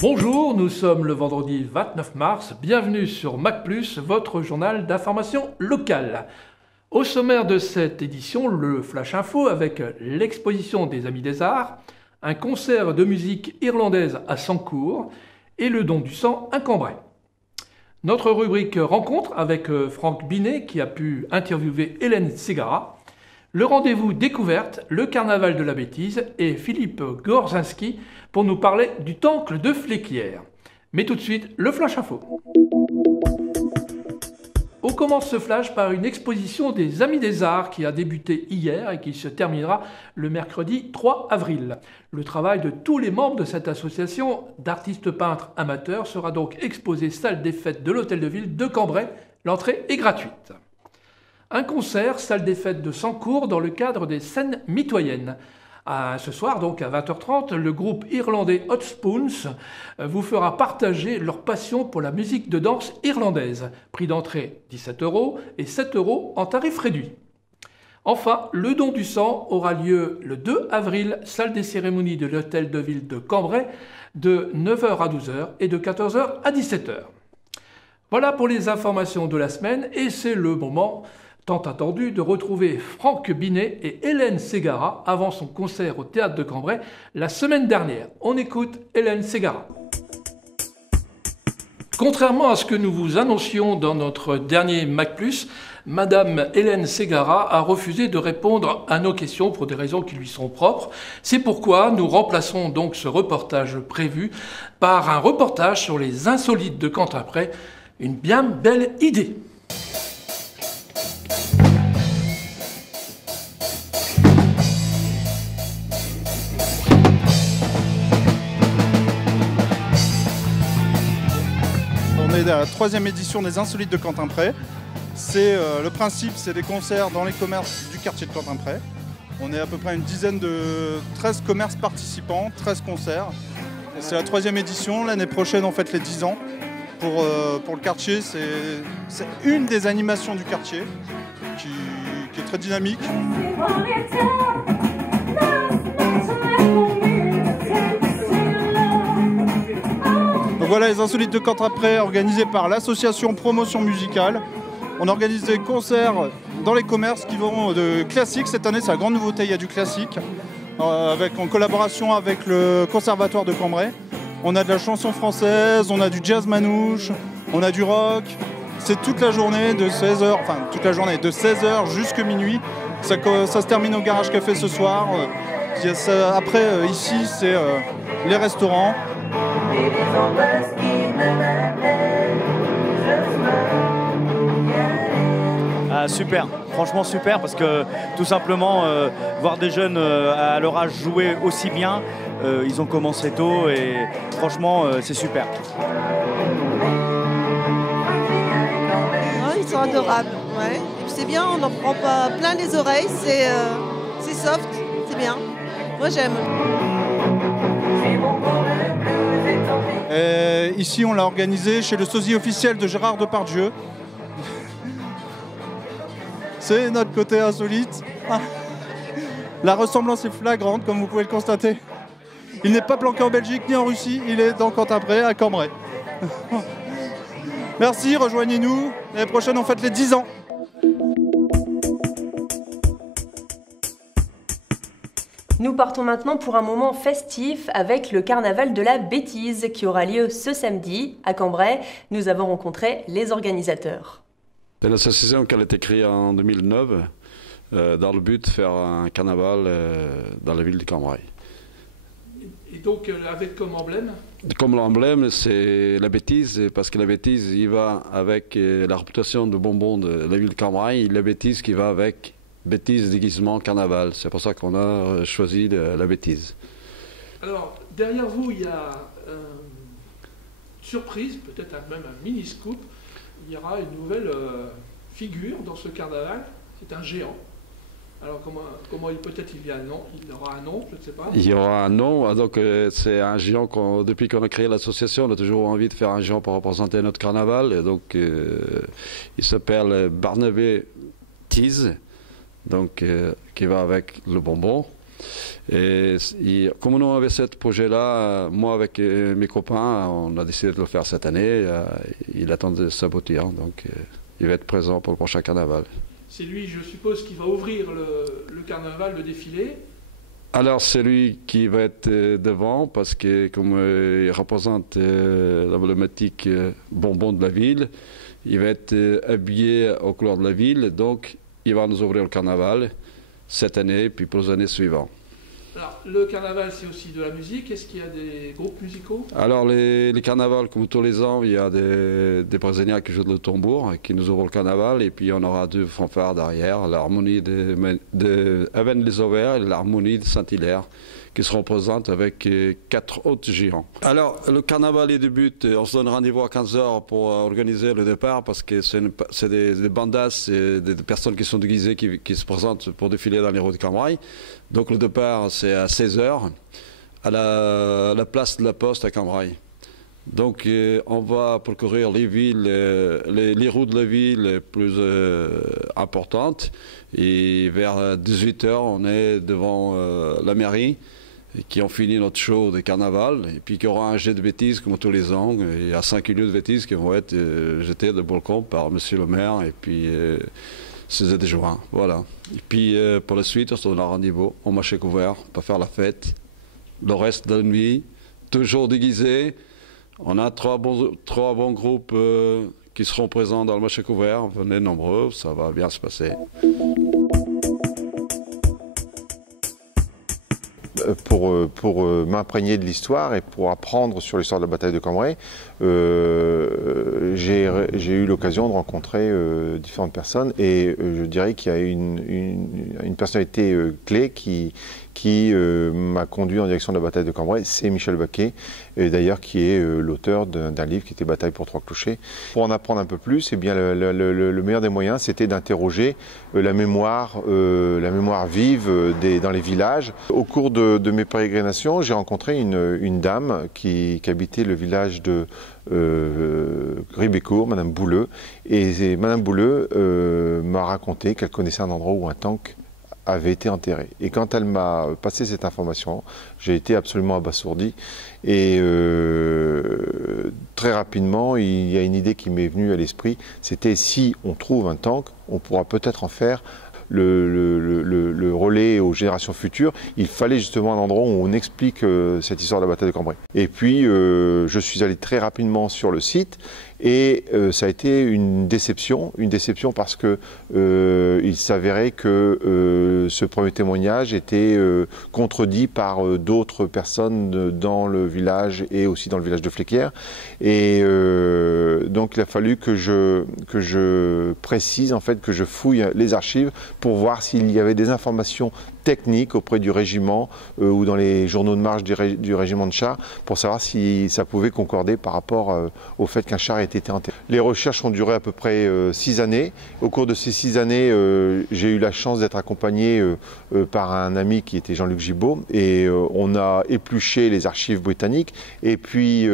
Bonjour, nous sommes le vendredi 29 mars, bienvenue sur Mac+, votre journal d'information locale. Au sommaire de cette édition, le Flash Info avec l'exposition des Amis des Arts, un concert de musique irlandaise à Sancourt et le don du sang à Cambrai. Notre rubrique rencontre avec Franck Binet qui a pu interviewer Hélène Ségara, le rendez-vous découverte, le carnaval de la bêtise et Philippe Gorzinski pour nous parler du temple de Fléquières. Mais tout de suite, le Flash Info. On commence ce flash par une exposition des Amis des Arts qui a débuté hier et qui se terminera le mercredi 3 avril. Le travail de tous les membres de cette association d'artistes peintres amateurs sera donc exposé salle des fêtes de l'Hôtel de Ville de Cambrai. L'entrée est gratuite. Un concert, salle des fêtes de Sancourt, dans le cadre des scènes mitoyennes. Ce soir, donc à 20h30, le groupe irlandais Hot Spoons vous fera partager leur passion pour la musique de danse irlandaise. Prix d'entrée 17 € et 7 € en tarif réduit. Enfin, le don du sang aura lieu le 2 avril, salle des cérémonies de l'Hôtel de Ville de Cambrai, de 9h à 12h et de 14h à 17h. Voilà pour les informations de la semaine et c'est le moment tant attendu de retrouver Franck Binet et Hélène Ségara avant son concert au Théâtre de Cambrai la semaine dernière. On écoute Hélène Ségara. Contrairement à ce que nous vous annoncions dans notre dernier Mac+, Madame Hélène Ségara a refusé de répondre à nos questions pour des raisons qui lui sont propres. C'est pourquoi nous remplaçons donc ce reportage prévu par un reportage sur les insolites de Cantimpré. Une bien belle idée. La troisième édition des Insolites de Cantimpré. Le principe, c'est des concerts dans les commerces du quartier de Cantimpré. On est à peu près une dizaine de 13 commerces participants, 13 concerts. C'est la troisième édition. L'année prochaine, on fête les 10 ans. Pour le quartier, c'est une des animations du quartier qui est très dynamique. Donc voilà les Insolites de Cantimpré organisées par l'association Promotion Musicale. On organise des concerts dans les commerces qui vont de classique. Cette année, c'est la grande nouveauté, il y a du classique, en collaboration avec le Conservatoire de Cambrai. On a de la chanson française, on a du jazz manouche, on a du rock. C'est toute la journée de 16h, enfin toute la journée de 16h jusqu'à minuit. Ça se termine au Garage Café ce soir. Après, ici, c'est les restaurants. Super, franchement super, parce que tout simplement voir des jeunes à leur âge jouer aussi bien, ils ont commencé tôt et franchement c'est super. Ils sont adorables, ouais. C'est bien, on n'en prend pas plein les oreilles, c'est soft, c'est bien. Moi j'aime. Ici, on l'a organisé chez le sosie officiel de Gérard Depardieu. C'est notre côté insolite. La ressemblance est flagrante, comme vous pouvez le constater. Il n'est pas planqué en Belgique ni en Russie, il est dans Cantimpré, à Cambrai. Merci, rejoignez-nous. L'année prochaine, on fête les 10 ans. Nous partons maintenant pour un moment festif avec le carnaval de la bêtise qui aura lieu ce samedi à Cambrai. Nous avons rencontré les organisateurs. C'est une association qui a été créée en 2009 dans le but de faire un carnaval dans la ville de Cambrai. Et donc avec comme emblème? Comme l'emblème, c'est la bêtise, parce que la bêtise, il va avec la réputation de bonbon de la ville de Cambrai, et la bêtise qui va avec bêtise, déguisement, carnaval. C'est pour ça qu'on a choisi la bêtise. Alors, derrière vous, il y a surprise, peut-être même un mini-scoop. Il y aura une nouvelle figure dans ce carnaval. C'est un géant. Alors comment peut-être il aura un nom, je ne sais pas. Il y aura un nom, donc c'est un géant, depuis qu'on a créé l'association, on a toujours envie de faire un géant pour représenter notre carnaval, et donc il s'appelle Barnabé Tease, donc qui va avec le bonbon. Et comme on avait ce projet-là, moi avec mes copains, on a décidé de le faire cette année, il attend de s'aboutir, donc il va être présent pour le prochain carnaval. C'est lui, je suppose, qui va ouvrir le carnaval, le défilé. Alors c'est lui qui va être devant parce que comme il représente l'emblématique bonbon de la ville, il va être habillé aux couleurs de la ville, donc il va nous ouvrir le carnaval cette année et puis pour les années suivantes. Alors, le carnaval, c'est aussi de la musique. Est-ce qu'il y a des groupes musicaux? Alors, les carnavals, comme tous les ans, il y a des Brésiliens qui jouent le tambour, qui nous ouvrent le carnaval, et puis on aura 2 fanfares derrière, l'harmonie de Aven-les-Auvers et l'harmonie de Saint-Hilaire, qui seront présentes avec 4 autres géants. Alors, le carnaval il débute, on se donne rendez-vous à 15h pour organiser le départ, parce que c'est des bandas, des personnes qui sont déguisées, qui se présentent pour défiler dans les rues de Cambrai. Donc le départ, c'est à 16h, à la place de la Poste à Cambrai. Donc on va parcourir les villes, les routes de la ville les plus importantes. Et vers 18h, on est devant la mairie, qui ont fini notre show de carnaval. Et puis qu'il y aura un jet de bêtises comme tous les ans. Il y a 5 lieux de bêtises qui vont être jetés de balcon par monsieur le maire. Et puis... c'est de juin, voilà. Et puis pour la suite, on se donne un rendez-vous au marché couvert pour faire la fête. Le reste de la nuit, toujours déguisé. On a 3 bons groupes qui seront présents dans le marché couvert. Venez nombreux, ça va bien se passer. Pour m'imprégner de l'histoire et pour apprendre sur l'histoire de la bataille de Cambrai, j'ai eu l'occasion de rencontrer différentes personnes et je dirais qu'il y a une personnalité clé qui m'a conduit en direction de la bataille de Cambrai, c'est Michel Baquet, d'ailleurs qui est l'auteur d'un livre qui était Bataille pour 3 clochers. Pour en apprendre un peu plus, eh bien, le meilleur des moyens, c'était d'interroger la mémoire vive dans les villages. Au cours de mes pérégrinations, j'ai rencontré une dame qui habitait le village de Ribécourt, Madame Bouleux, et Madame Bouleux m'a raconté qu'elle connaissait un endroit où un tank avait été enterré. Et quand elle m'a passé cette information, j'ai été absolument abasourdi. Et très rapidement, il y a une idée qui m'est venue à l'esprit. C'était si on trouve un tank, on pourra peut-être en faire le relais aux générations futures. Il fallait justement un endroit où on explique cette histoire de la bataille de Cambrai. Et puis, je suis allé très rapidement sur le site et ça a été une déception parce que il s'avérait que ce premier témoignage était contredit par d'autres personnes dans le village et aussi dans le village de Fléquières. Et donc il a fallu que je précise, en fait, que je fouille les archives pour voir s'il y avait des informations techniques auprès du régiment ou dans les journaux de marche du régiment de chars pour savoir si ça pouvait concorder par rapport au fait qu'un char ait été enterré. Les recherches ont duré à peu près 6 années. Au cours de ces 6 années, j'ai eu la chance d'être accompagné par un ami qui était Jean-Luc Gibault et on a épluché les archives britanniques et puis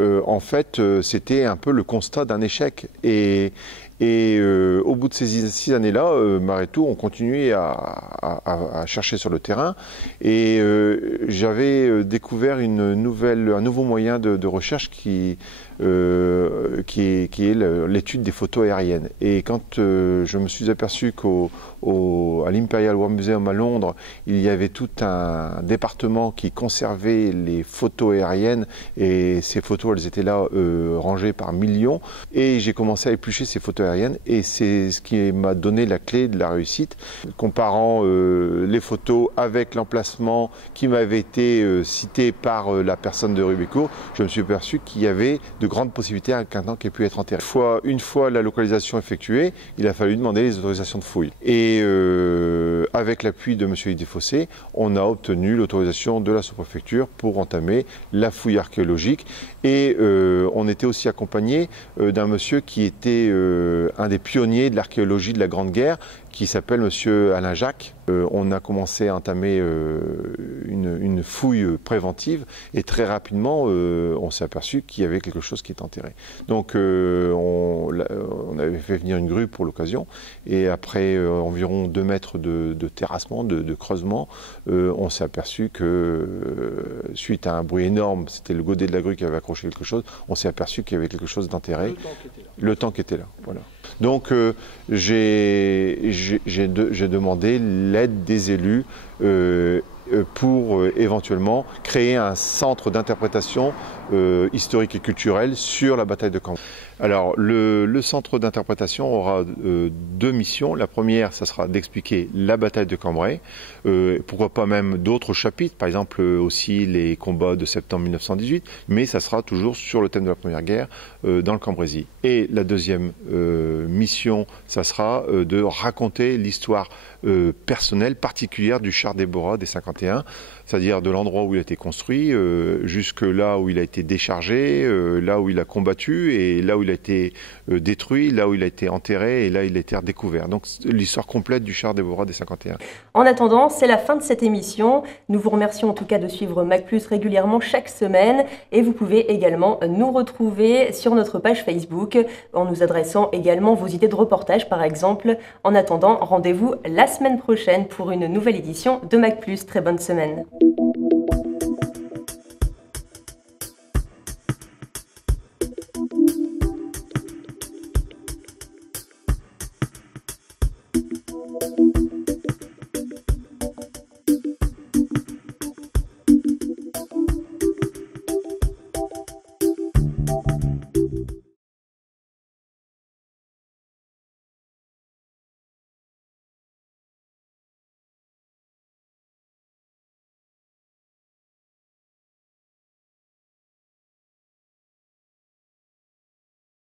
en fait c'était un peu le constat d'un échec et au bout de ces 6 années-là, malgré tout, on continuait à chercher sur le terrain et j'avais découvert un nouveau moyen de recherche qui est l'étude des photos aériennes. Et quand je me suis aperçu qu'à l'Imperial War Museum à Londres, il y avait tout un département qui conservait les photos aériennes et ces photos, elles étaient là rangées par millions. Et j'ai commencé à éplucher ces photos aériennes et c'est ce qui m'a donné la clé de la réussite. Comparant les photos avec l'emplacement qui m'avait été cité par la personne de Rubécourt, je me suis aperçu qu'il y avait de grandes possibilités avec un tank qui ait pu être enterré. Une fois la localisation effectuée, il a fallu demander les autorisations de fouilles. Et avec l'appui de M. Desfossés, on a obtenu l'autorisation de la sous-préfecture pour entamer la fouille archéologique. Et on était aussi accompagné d'un monsieur qui était un des pionniers de l'archéologie de la Grande Guerre, qui s'appelle M. Alain Jacques. On a commencé à entamer une fouille préventive et très rapidement on s'est aperçu qu'il y avait quelque chose qui était enterré. Donc on avait fait venir une grue pour l'occasion et après environ 2 mètres de terrassement, de creusement, on s'est aperçu que suite à un bruit énorme, c'était le godet de la grue qui avait accroché quelque chose, on s'est aperçu qu'il y avait quelque chose d'enterré. Le tank était là. Voilà. Donc j'ai demandé l'aide des élus pour éventuellement créer un centre d'interprétation historique et culturelle sur la bataille de Cambrai. Alors le centre d'interprétation aura 2 missions. La première, ça sera d'expliquer la bataille de Cambrai, pourquoi pas même d'autres chapitres, par exemple aussi les combats de septembre 1918, mais ça sera toujours sur le thème de la Première Guerre dans le Cambrésis. Et la deuxième mission, ça sera de raconter l'histoire personnelle particulière du char Déborah des 51, c'est-à-dire de l'endroit où il a été construit, jusque là où il a été déchargé, là où il a combattu et là où il a été détruit, là où il a été enterré et là où il a été redécouvert. Donc l'histoire complète du char Déborah des 51. En attendant, c'est la fin de cette émission. Nous vous remercions en tout cas de suivre Mac+ régulièrement chaque semaine et vous pouvez également nous retrouver sur notre page Facebook en nous adressant également vos idées de reportage par exemple. En attendant, rendez-vous la semaine prochaine pour une nouvelle édition de Mac+. Très bonne semaine.